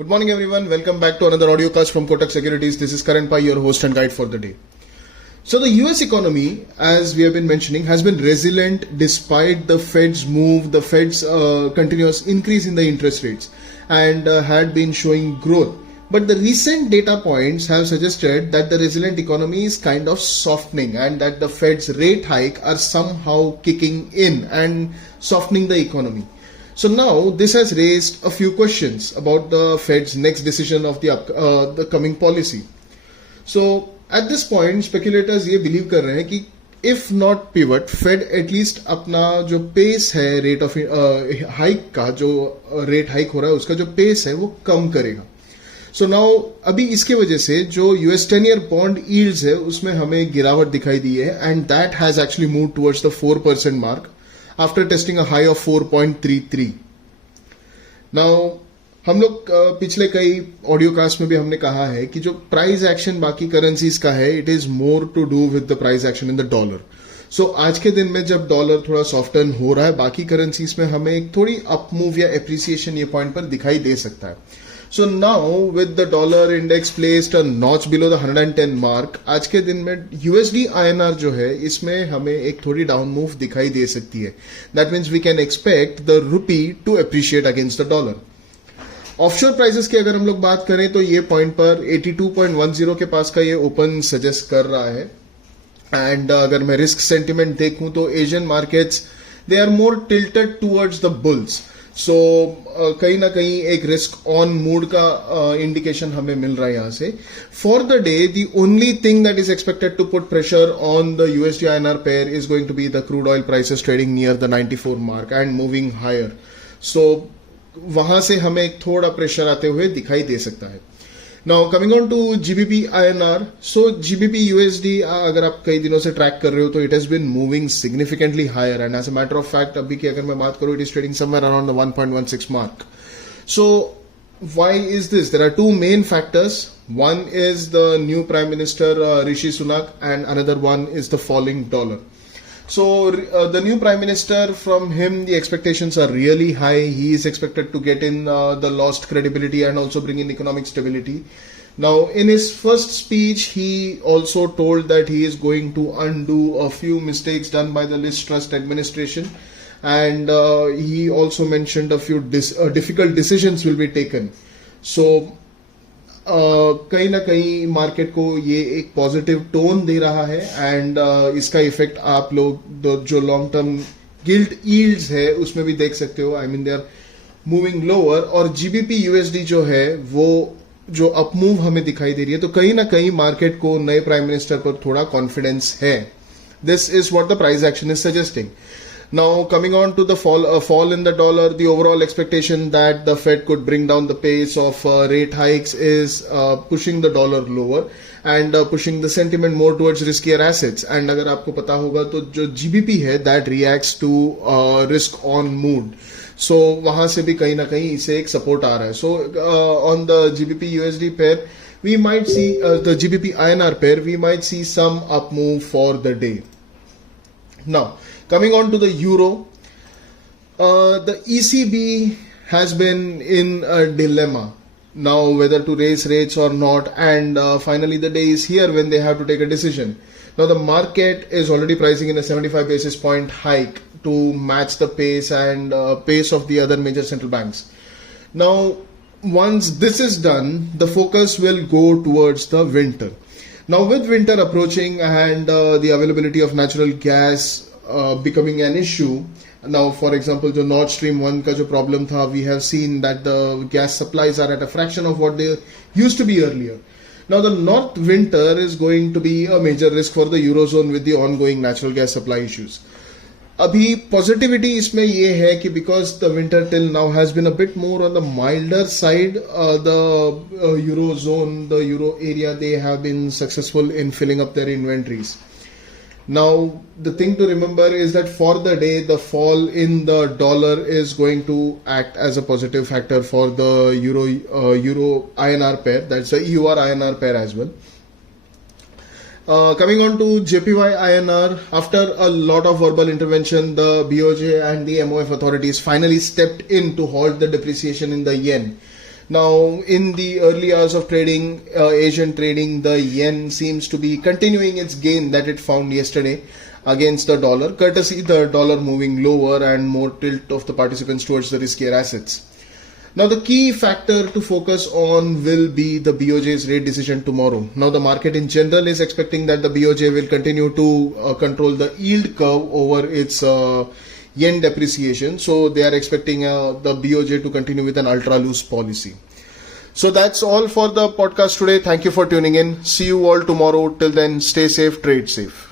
Good morning everyone, welcome back to another audio cast from Kotak Securities. This is Karan Pai, your host and guide for the day. So the US economy, as we have been mentioning, has been resilient despite the Fed's move, the Fed's continuous increase in the interest rates, and had been showing growth. But the recent data points have suggested that the resilient economy is kind of softening and that the Fed's rate hike are somehow kicking in and softening the economy. So now this has raised a few questions about the Fed's next decision of the coming policy. So at this point, speculators ये believe कर रहे हैं कि if not pivot, Fed at least अपना जो pace है rate of hike का जो rate hike हो रहा है उसका जो pace है वो कम करेगा. So now अभी इसके वजह से जो US 10-year bond yields है उसमें हमें गिरावट दिखाई दी है and that has actually moved towards the 4% mark. After testing a high of 4.33. Now, हम लोग पिछले कई ऑडियो कास्ट में भी हमने कहा है कि जो प्राइस एक्शन बाकी करेंसीज का है it is more to do with the price action in the dollar. So आज के दिन में जब डॉलर थोड़ा सॉफ्टन हो रहा है बाकी करेंसीज में हमें एक थोड़ी अप मूव या एप्रिसिएशन ये पॉइंट पर दिखाई दे सकता है. So now with the dollar index placed a notch below the 110 mark, आज के दिन में USD INR जो है इसमें हमें एक थोड़ी डाउन मूव दिखाई दे सकती है. That means we can expect the rupee to appreciate against the dollar. Offshore prices की अगर हम लोग बात करें तो ये पॉइंट पर 82.10 के पास का ये ओपन सजेस्ट कर रहा है. एंड अगर मैं रिस्क सेंटिमेंट देखूं तो Asian markets they are more tilted towards the bulls. So कहीं ना कहीं एक रिस्क ऑन मूड का इंडिकेशन हमें मिल रहा है यहां से. For the day the only thing that is expected to put pressure on the USD INR pair is going to be the crude oil prices trading near the 94 mark and moving higher. So वहां से हमें एक थोड़ा pressure आते हुए दिखाई दे सकता है. Now coming on to GBPINR. So GBP USD अगर आप कई दिनों से ट्रैक कर रहे हो तो it has been moving significantly higher and as a matter of fact अभी की अगर मैं बात करूं it is trading somewhere around the 1.16 mark. So why is this? There are two main factors. One is the new Prime Minister Rishi Sunak and another one is the falling dollar. So the new Prime Minister, from him the expectations are really high. He is expected to get in the lost credibility and also bring in economic stability. Now in his first speech he also told that he is going to undo a few mistakes done by the Liz Truss administration and he also mentioned a few difficult decisions will be taken. So कहीं ना कहीं market को ये एक positive tone दे रहा है and इसका effect आप लोग जो लॉन्ग टर्म गिल्ड यील्ड्स है उसमें भी देख सकते हो. I mean they are moving lower और GBP USD जो है वो जो अपमूव हमें दिखाई दे रही है तो कहीं ना कहीं मार्केट को नए प्राइम मिनिस्टर पर थोड़ा कॉन्फिडेंस है. This is what the price action is suggesting. Now coming on to the fall in the dollar, the overall expectation that the Fed could bring down the pace of rate hikes is pushing the dollar lower and pushing the sentiment more towards riskier assets. And अगर आपको पता होगा तो जो GBP है that reacts to risk on mood. So वहां से भी कहीं ना कहीं इसे एक सपोर्ट आ रहा है. So on the GBP USD pair we might see the GBP INR pair we might see some up move for the day. Now coming on to the euro, the ECB has been in a dilemma now whether to raise rates or not, and finally the day is here when they have to take a decision. Now the market is already pricing in a 75 basis point hike to match the pace and pace of the other major central banks. Now once this is done, the focus will go towards the winter. Now with winter approaching and the availability of natural gas becoming an issue. Now for example जो Nord Stream 1 का जो problem था we have seen that the gas supplies are at a fraction of what they used to be earlier. Now the north winter is going to be a major risk for the eurozone with the ongoing natural gas supply issues. अभी positivity इसमें ये है कि because the winter till now has been a bit more on the milder side, the eurozone, the euro area, they have been successful in filling up their inventories. Now the thing to remember is that for the day the fall in the dollar is going to act as a positive factor for the euro INR pair, that's the EURINR pair as well. Coming on to JPYINR, after a lot of verbal intervention, the BOJ and the MOF authorities finally stepped in to halt the depreciation in the yen. Now, in the early hours of trading, Asian trading, the yen seems to be continuing its gain that it found yesterday against the dollar, courtesy the dollar moving lower and more tilt of the participants towards the riskier assets. Now, the key factor to focus on will be the BOJ's rate decision tomorrow. Now, the market in general is expecting that the BOJ will continue to control the yield curve over its yen depreciation. So, they are expecting the BOJ to continue with an ultra loose policy. So, that's all for the podcast today. Thank you for tuning in. See you all tomorrow. Till then, stay safe, trade safe.